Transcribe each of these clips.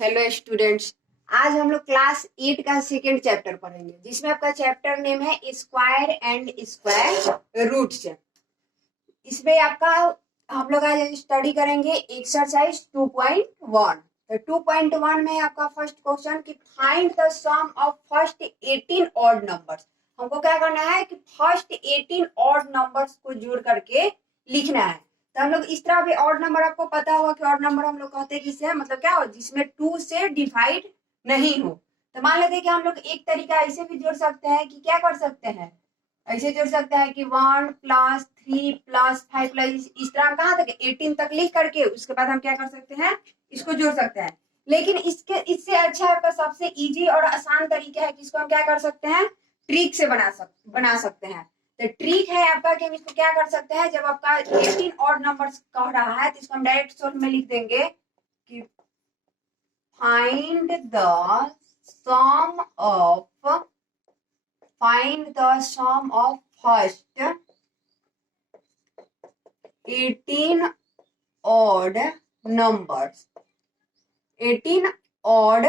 Hello students. आज हम लोग क्लास 8 का सेकेंड चैप्टर पढ़ेंगे, जिसमें आपका चैप्टर नेम है स्क्वायर एंड स्क्वायर रूट्स। इसमें आपका हम लोग आज स्टडी करेंगे एक्सरसाइज 2.1। तो 2.1 में आपका फर्स्ट क्वेश्चन कि find the sum of first 18 odd numbers. हमको क्या करना है कि फर्स्ट 18 ऑड नंबर्स को जोड़ करके लिखना है। तो हम लोग इस तरह भी ऑड नंबर, आपको पता होगा कि ऑड नंबर हम लोग कहते हैं किसे, मतलब क्या हो, जिसमें 2 से डिवाइड नहीं हो। तो मान लेते हैं कि हम लोग एक तरीका ऐसे भी जोड़ सकते हैं कि क्या कर सकते हैं, ऐसे जोड़ सकते हैं कि 1+3+5 प्लस इस तरह कहाँ तक 18 तक लिख करके उसके बाद हम क्या कर सकते हैं, इसको जोड़ सकते हैं। लेकिन इससे अच्छा आपका सबसे इजी और आसान तरीका है कि इसको हम क्या कर सकते हैं, ट्रिक से बना सकते हैं। तो ट्रिक है आपका कि हम इसको क्या कर सकते हैं, जब आपका 18 ऑड नंबर्स कह रहा है तो इसको हम डायरेक्ट सोल्व में लिख देंगे कि find the sum of first 18 odd numbers। 18 odd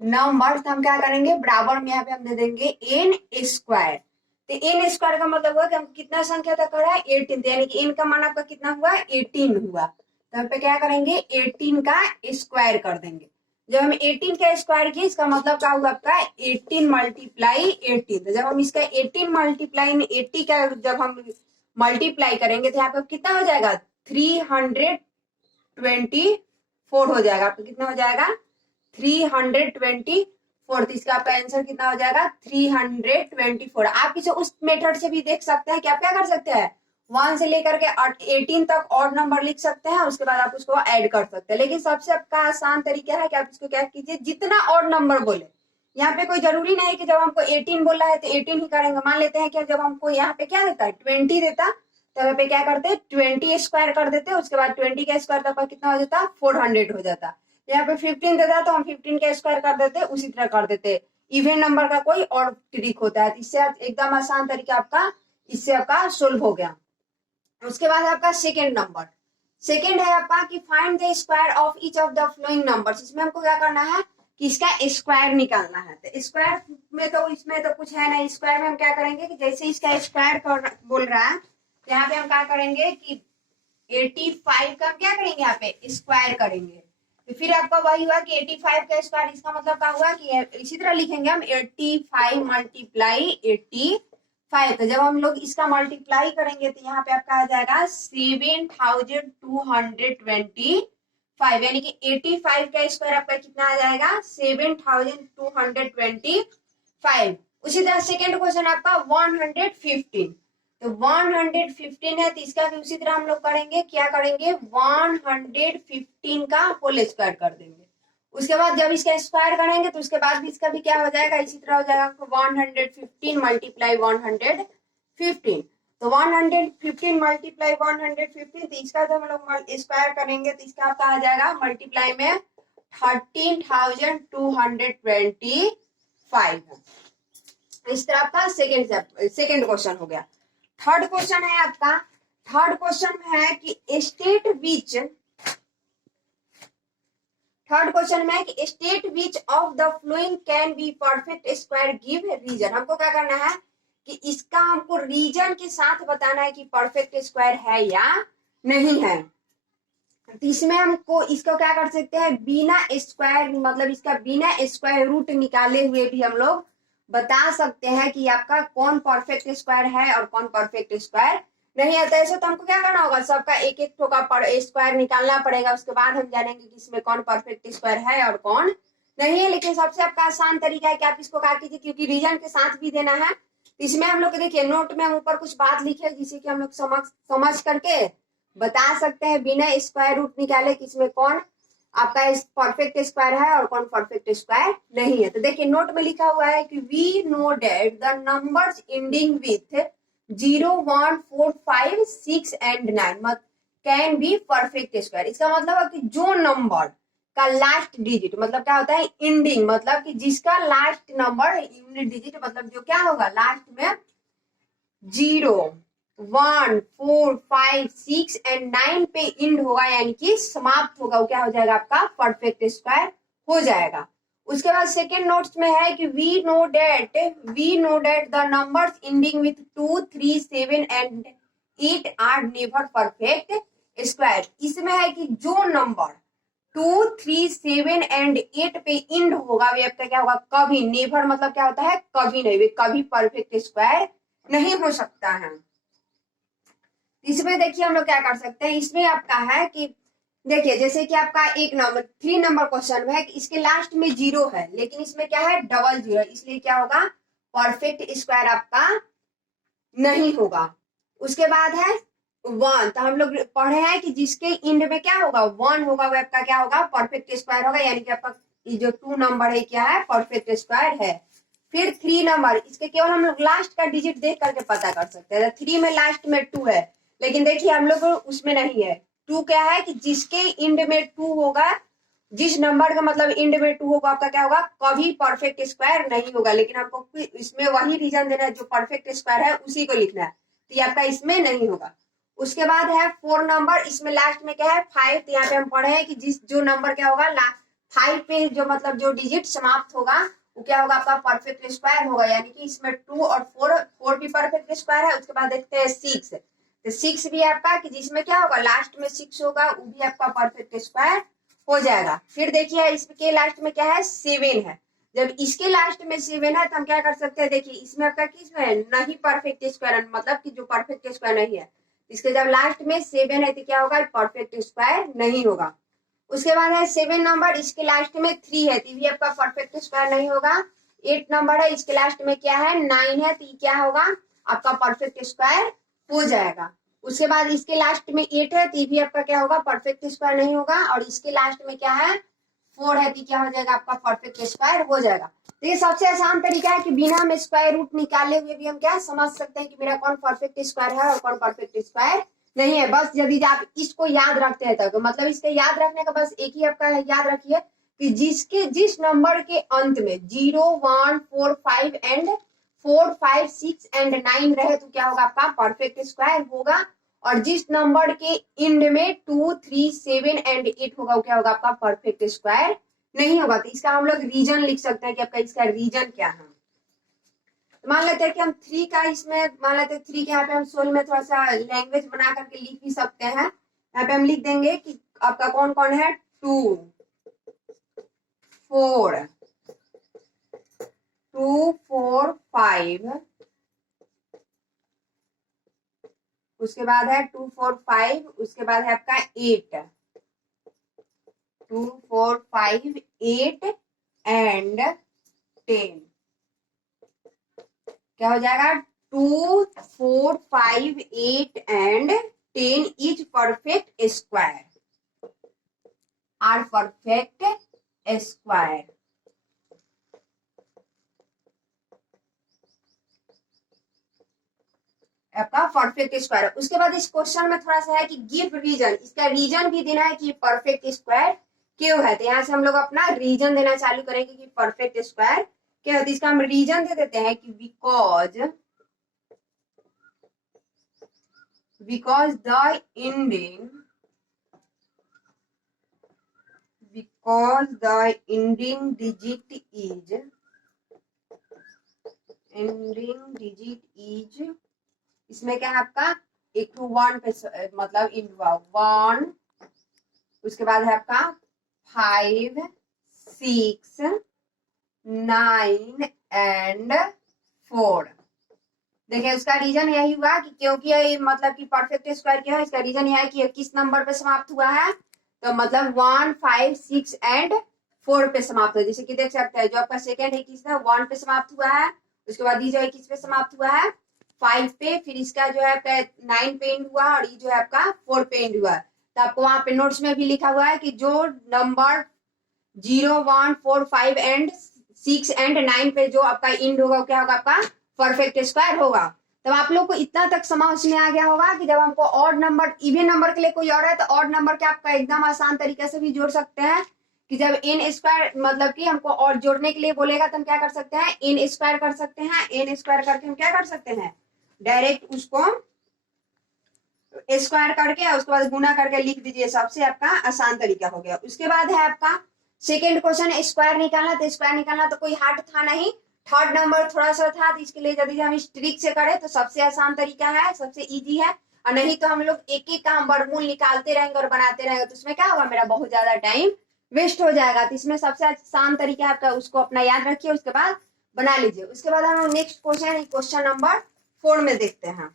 numbers हम क्या करेंगे, बराबर में यहाँ पे हम दे देंगे n स्क्वायर। तो n स्क्वायर का मतलब हुआ कि हम कितना संख्या तक कर रहा है 18, यानी कि n का मान आपका कितना हुआ 18 हुआ। तो हम पे क्या करेंगे 18 का स्क्वायर कर देंगे। जब हम 18 का स्क्वायर किए इसका मतलब क्या हुआ आपका 18 मल्टीप्लाई 18। तो जब हम इसका 18 मल्टीप्लाई 80 का जब हम मल्टीप्लाई करेंगे तो यहाँ पे कितना हो जाएगा 324 हो जाएगा। आपको कितना हो जाएगा 324। तो इसका आपका आंसर कितना हो जाएगा 324। आप इसे उस मेथड से भी देख सकते हैं कि आप क्या कर सकते हैं 1 से लेकर के 18 तक ऑड नंबर लिख सकते हैं, उसके बाद आप उसको ऐड कर सकते हैं। लेकिन सबसे आपका आसान तरीका है कि आप इसको क्या कीजिए, जितना ऑड नंबर बोले, यहाँ पे कोई जरूरी नहीं कि जब हमको 18 बोला है तो 18 ही करेंगे। मान लेते हैं कि जब हमको यहाँ पे क्या देता है 20 देता, तो यहाँ पे क्या करते 20 स्क्वायर कर देते, उसके बाद 20 का स्क्वायर तक कितना हो जाता 400 हो जाता। यहाँ पे 15 देता तो हम 15 का स्क्वायर कर देते, उसी तरह कर देते। इवन नंबर का कोई और ट्रिक होता है, इससे एकदम आसान तरीका आपका इससे आपका सोल्व हो गया। उसके बाद आपका सेकेंड नंबर, सेकेंड है आपका कि find the square of each of the flowing numbers. इसमें हमको क्या करना है कि इसका स्क्वायर निकालना है। तो स्क्वायर में तो इसमें तो कुछ है नहीं, स्क्वायर में हम क्या करेंगे कि जैसे इसका स्क्वायर बोल रहा है, यहाँ पे हम क्या करेंगे कि 85 का क्या करेंगे यहाँ पे स्क्वायर करेंगे। तो फिर आपका वही हुआ कि 85 का स्क्वायर, इसका मतलब क्या हुआ कि इसी तरह लिखेंगे हम 85 मल्टीप्लाई 85। तो जब हम लोग इसका मल्टीप्लाई करेंगे तो यहाँ पे आपका आ जाएगा 7225, यानी कि 85 का स्क्वायर आपका कितना आ जाएगा 7225। उसी तरह सेकेंड क्वेश्चन आपका 115। तो 115 है तो इसका भी उसी तरह हम लोग करेंगे, क्या करेंगे 115 का होल स्क्वायर कर देंगे। उसके बाद जब इसका स्क्वायर करेंगे तो उसके बाद भी इसका भी क्या हो जाएगा इसी तरह हो जाएगा 115 मल्टीप्लाई 115। तो 115 मल्टीप्लाई 115, तो इसका जब हम लोग स्क्वायर करेंगे तो इसका आपका आ जाएगा मल्टीप्लाई में 13,225। इस तरह आपका सेकेंड क्वेश्चन हो गया। थर्ड क्वेश्चन है आपका, थर्ड क्वेश्चन में है कि थर्ड क्वेश्चन में कि state which of the following can be perfect square give reason. हमको क्या करना है कि इसका हमको रीजन के साथ बताना है कि परफेक्ट स्क्वायर है या नहीं है। तो इसमें हमको इसको क्या कर सकते हैं, बिना स्क्वायर मतलब इसका बिना स्क्वायर रूट निकाले हुए भी हम लोग बता सकते हैं कि आपका कौन परफेक्ट स्क्वायर है और कौन परफेक्ट स्क्वायर नहीं आता। ऐसे तो हमको क्या करना होगा, सबका एक एक ठोका पर स्क्वायर निकालना पड़ेगा, उसके बाद हम जानेंगे कि इसमें कौन परफेक्ट स्क्वायर है और कौन नहीं है। लेकिन सबसे आपका आसान तरीका है कि आप इसको क्या कीजिए, क्योंकि रीजन के साथ भी देना है, इसमें हम लोग देखिए नोट में हम ऊपर कुछ बात लिखे जिसे कि हम लोग समझ करके बता सकते हैं बिना स्क्वायर रूट निकाले कि इसमें कौन आपका परफेक्ट स्क्वायर है और कौन परफेक्ट स्क्वायर नहीं है। तो देखिए नोट में लिखा हुआ है कि we know that the numbers ending with 0, 1, 4, 5, 6 and 9 can be perfect square. इसका मतलब है कि जो नंबर का लास्ट डिजिट मतलब क्या होता है एंडिंग, मतलब कि जिसका लास्ट नंबर यूनिट डिजिट मतलब जो क्या होगा लास्ट में 0, 1, 4, 5, 6 एंड 9 पे इंड होगा, यानी कि समाप्त होगा, वो क्या हो जाएगा आपका परफेक्ट स्क्वायर हो जाएगा। उसके बाद सेकेंड नोट्स में है कि we know that the numbers ending with 2, 3, 7 and 8 are never perfect square. इसमें है कि जो नंबर 2, 3, 7 एंड 8 पे इंड होगा वे आपका क्या होगा, कभी, नेवर मतलब क्या होता है, कभी नहीं, वे कभी परफेक्ट स्क्वायर नहीं हो सकता है। इसमें देखिए हम लोग क्या कर सकते हैं, इसमें आपका है कि देखिए जैसे कि आपका एक नंबर 3 नंबर क्वेश्चन में है कि इसके लास्ट में 0 है, लेकिन इसमें क्या है, डबल 0, इसलिए क्या होगा, परफेक्ट स्क्वायर आपका नहीं होगा। उसके बाद है 1, तो हम लोग पढ़े हैं कि जिसके इंड में क्या होगा, 1 होगा, वो आपका क्या होगा, परफेक्ट स्क्वायर होगा, यानी कि आपका ये जो 2 नंबर है क्या है, परफेक्ट स्क्वायर है। फिर 3 नंबर, इसके केवल हम लोग लास्ट का डिजिट देख करके पता कर सकते हैं। 3 में लास्ट में 2 है, लेकिन देखिए हम लोग उसमें नहीं है। 2 क्या है कि जिसके इंड में 2 होगा, जिस नंबर का मतलब इंड में 2 होगा, आपका क्या होगा, कभी परफेक्ट स्क्वायर नहीं होगा। लेकिन आपको इसमें वही रीजन देना है, जो परफेक्ट स्क्वायर है उसी को लिखना है, तो ये आपका इसमें नहीं होगा। उसके बाद है 4 नंबर, इसमें लास्ट में क्या है, 5, तो यहाँ पे हम पढ़े हैं कि जो नंबर क्या होगा, 5 पे जो मतलब जो डिजिट समाप्त होगा वो क्या होगा, आपका परफेक्ट स्क्वायर होगा, यानी कि इसमें 2 और 4 भी परफेक्ट स्क्वायर है। उसके बाद देखते हैं 6, तो 6 भी आपका कि जिसमें क्या होगा, लास्ट में 6 होगा, वो भी आपका परफेक्ट स्क्वायर हो जाएगा। फिर देखिए इसके लास्ट में क्या है, 7 है। जब इसके लास्ट में 7 है तो हम क्या कर सकते हैं, देखिए इसमें आपका किस में नहीं परफेक्ट स्क्वायर, मतलब कि जो परफेक्ट स्क्वायर नहीं है, इसके जब लास्ट में 7 है तो क्या होगा, परफेक्ट स्क्वायर नहीं होगा। उसके बाद है 7 नंबर, इसके लास्ट में 3 है, तो भी आपका परफेक्ट स्क्वायर नहीं होगा। 8 नंबर है, इसके लास्ट में क्या है, 9 है, तो क्या होगा, आपका परफेक्ट स्क्वायर हो जाएगा। उसके बाद इसके लास्ट में 8 है, तो भी आपका क्या होगा, परफेक्ट स्क्वायर नहीं होगा। और इसके लास्ट में क्या है, 4 है, तो क्या हो जाएगा, आपका परफेक्ट स्क्वायर हो जाएगा। तो ये सबसे आसान तरीका है कि बिना हम स्क्वायर रूट निकाले हुए भी हम क्या समझ सकते हैं कि मेरा कौन परफेक्ट स्क्वायर है और कौन परफेक्ट स्क्वायर नहीं है। बस यदि आप इसको याद रखते हैं तो मतलब इसके याद रखने का बस एक ही आपका याद रखिए कि जिस नंबर के अंत में 0, 1, 4, 5 एंड 4, 5, 6 एंड 9 रहे तो क्या होगा, आपका परफेक्ट स्क्वायर होगा। और जिस नंबर के इंड में 2, 3, 7 एंड 8 होगा वो क्या होगा, आपका परफेक्ट स्क्वायर नहीं होगा। तो इसका हम लोग रीजन लिख सकते हैं कि आपका इसका रीजन क्या है। मान लेते हैं कि हम 3 का इसमें मान लेते हैं 3 के यहाँ पे हम सोल में थोड़ा सा लैंग्वेज बना करके लिख भी सकते हैं। यहाँ पे हम लिख देंगे कि आपका कौन कौन है, 2, 4, 5, उसके बाद है 2, 4, 5, उसके बाद है आपका 8, 2, 4, 5, 8 एंड 10, क्या हो जाएगा, 2, 4, 5, 8 and 10 is perfect square, are perfect square. आपका परफेक्ट स्क्वायर। उसके बाद इस क्वेश्चन में थोड़ा सा है कि गिव रीजन, इसका रीजन भी देना है कि परफेक्ट स्क्वायर क्यों है। तो यहाँ से हम लोग अपना रीजन देना चालू करेंगे कि परफेक्ट स्क्वायर क्या है। तो इसका हम रीजन दे देते हैं कि because the ending digit is इसमें क्या है आपका, एक टू 1 पे मतलब इंड हुआ 1, उसके बाद है आपका 5, 6, 9 एंड 4। देखिए उसका रीजन यही हुआ कि क्योंकि ये मतलब कि परफेक्ट स्क्वायर क्या है, इसका रीजन यह है कि किस नंबर पे समाप्त हुआ है, तो मतलब 1, 5, 6 एंड 4 पे समाप्त हुआ। जैसे कि देख सकते हैं जो आपका सेकंड है किस 1 पे समाप्त हुआ है, उसके बाद ये जो है किस पे समाप्त हुआ है, 5 पे, फिर इसका जो है आपका 9 पे एंड हुआ और ये जो है आपका 4 पे एंड हुआ। तो आपको वहां पे नोट्स में भी लिखा हुआ है कि जो नंबर 0, 1, 4, 5 एंड 6 एंड 9 पे जो आपका इंड होगा क्या होगा, आपका परफेक्ट स्क्वायर होगा। तब आप लोग को इतना तक समझ में आ गया होगा कि जब हमको ऑड नंबर इवन नंबर के लिए कोई और है तो ऑड नंबर के आपका एकदम आसान तरीके से भी जोड़ सकते हैं कि जब एन स्क्वायर मतलब कि हमको और जोड़ने के लिए बोलेगा तो हम क्या कर सकते हैं, एन स्क्वायर कर सकते हैं। एन स्क्वायर करके हम क्या कर सकते हैं, डायरेक्ट उसको स्क्वायर करके उसके बाद गुना करके लिख दीजिए, सबसे आपका आसान तरीका हो गया। उसके बाद है आपका सेकेंड क्वेश्चन है स्क्वायर निकालना, तो स्क्वायर निकालना तो कोई हार्ड था नहीं, थर्ड नंबर थोड़ा सा था, तो इसके लिए यदि हम इस ट्रिक से करें तो सबसे आसान तरीका है, सबसे इजी है, और नहीं तो हम लोग एक एक का हम वर्गमूल निकालते रहेंगे और बनाते रहेंगे, तो उसमें क्या होगा, मेरा बहुत ज्यादा टाइम वेस्ट हो जाएगा। तो इसमें सबसे आसान तरीका आपका, उसको अपना याद रखिए, उसके बाद बना लीजिए। उसके बाद हम नेक्स्ट क्वेश्चन, क्वेश्चन नंबर 4 में देखते हैं।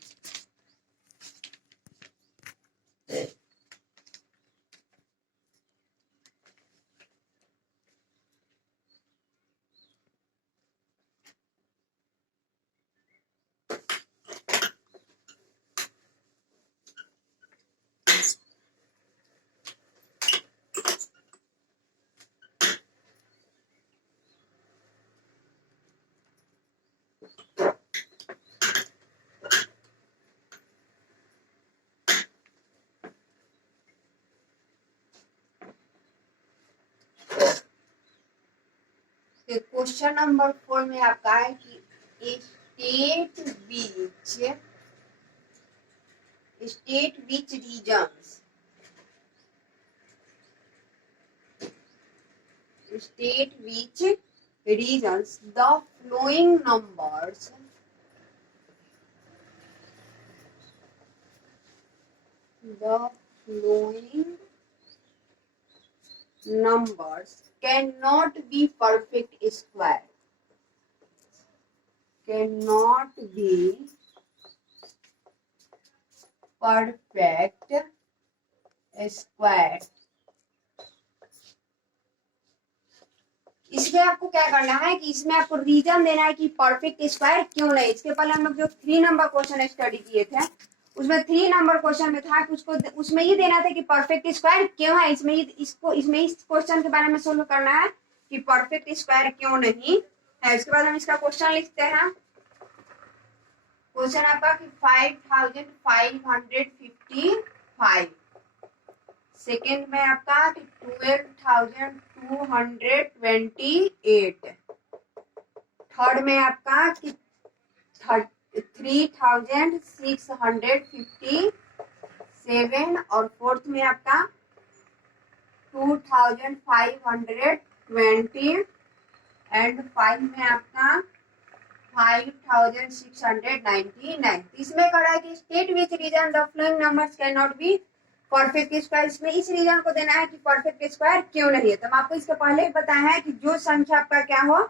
क्वेश्चन नंबर 4 में आपका है कि state which regions the following numbers cannot be perfect square, cannot be perfect square। इसमें आपको क्या करना है कि इसमें आपको रीजन देना है कि परफेक्ट स्क्वायर क्यों नहीं। इसके पहले हम लोग जो 3 नंबर क्वेश्चन स्टडी किए थे, उसमें 3 नंबर क्वेश्चन में था कि उसको उसमें ये देना था कि परफेक्ट स्क्वायर क्यों है। इसमें इस क्वेश्चन के बारे में सोल्व करना है कि परफेक्ट स्क्वायर क्यों नहीं है। उसके बाद हम इसका क्वेश्चन लिखते हैं। क्वेश्चन आपका कि 5555, सेकेंड में आपका 12,228, थर्ड में आपका 3,657, और फोर्थ में आपका 2,520, एंड 5 में आपका 5,699। इसमें कहा है कि state which region the following numbers can not be perfect square. इसमें इस रीजन को देना है कि परफेक्ट स्क्वायर क्यों नहीं है। तो हम आपको इसके पहले ही बताया है कि जो संख्या आपका क्या हो,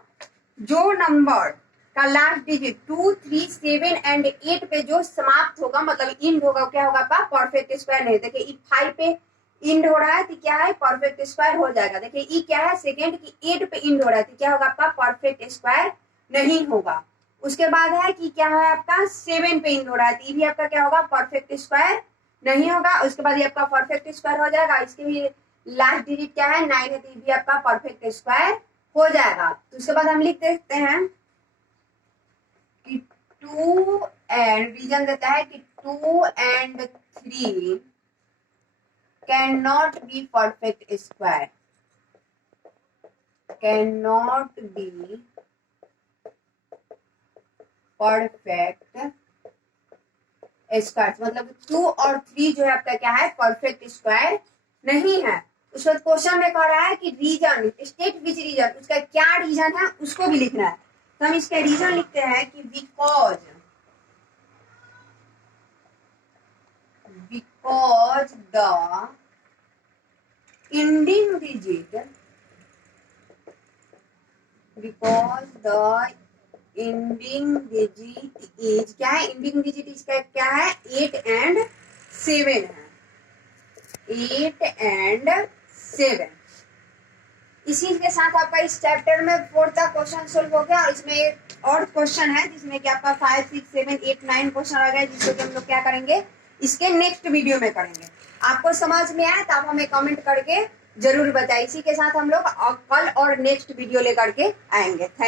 जो नंबर का लास्ट डिजिट 2, 3, 7 एंड 8 पे जो समाप्त होगा, मतलब इंड होगा, क्या होगा आपका परफेक्ट स्क्वायर नहीं। देखिए 5 पे इंड हो रहा है तो क्या है, परफेक्ट स्क्वायर हो जाएगा। देखिए ई क्या है, सेकेंड की 8 पे इंड हो रहा है तो क्या होगा आपका, परफेक्ट स्क्वायर नहीं होगा। उसके बाद है कि क्या है आपका 7 पे इंड हो रहा है तो ये भी आपका क्या होगा, परफेक्ट स्क्वायर नहीं होगा। उसके बाद ये आपका परफेक्ट स्क्वायर हो जाएगा। इसके भी लास्ट डिजिट क्या है, 9 है, तो ये भी आपका परफेक्ट स्क्वायर हो जाएगा। तो उसके बाद हम लिख देते हैं कि 2 एंड रीजन देता है कि 2 and 3 can not be perfect square, can not be perfect square, मतलब 2 और 3 जो है आपका क्या है, परफेक्ट स्क्वायर नहीं है। उसके बाद क्वेश्चन में कह रहा है कि रीजन, स्टेट विच रीजन, उसका क्या रीजन है उसको भी लिखना है। तो हम इसका रीजन लिखते हैं कि because the ending digit, because the ending digit is, क्या है इंडिंग डिजिट इसका क्या है, 8 and 7 है, 8 and 7। इसी के साथ आपका इस चैप्टर में 4th का क्वेश्चन सोल्व हो गया। और इसमें एक और क्वेश्चन है जिसमें कि आपका 5, 6, 7, 8, 9 क्वेश्चन आ गया, जिसको कि हम लोग क्या करेंगे, इसके नेक्स्ट वीडियो में करेंगे। आपको समझ में आया तो आप हमें कमेंट करके जरूर बताइए। इसी के साथ हम लोग कल और नेक्स्ट वीडियो लेकर के आएंगे। थैंक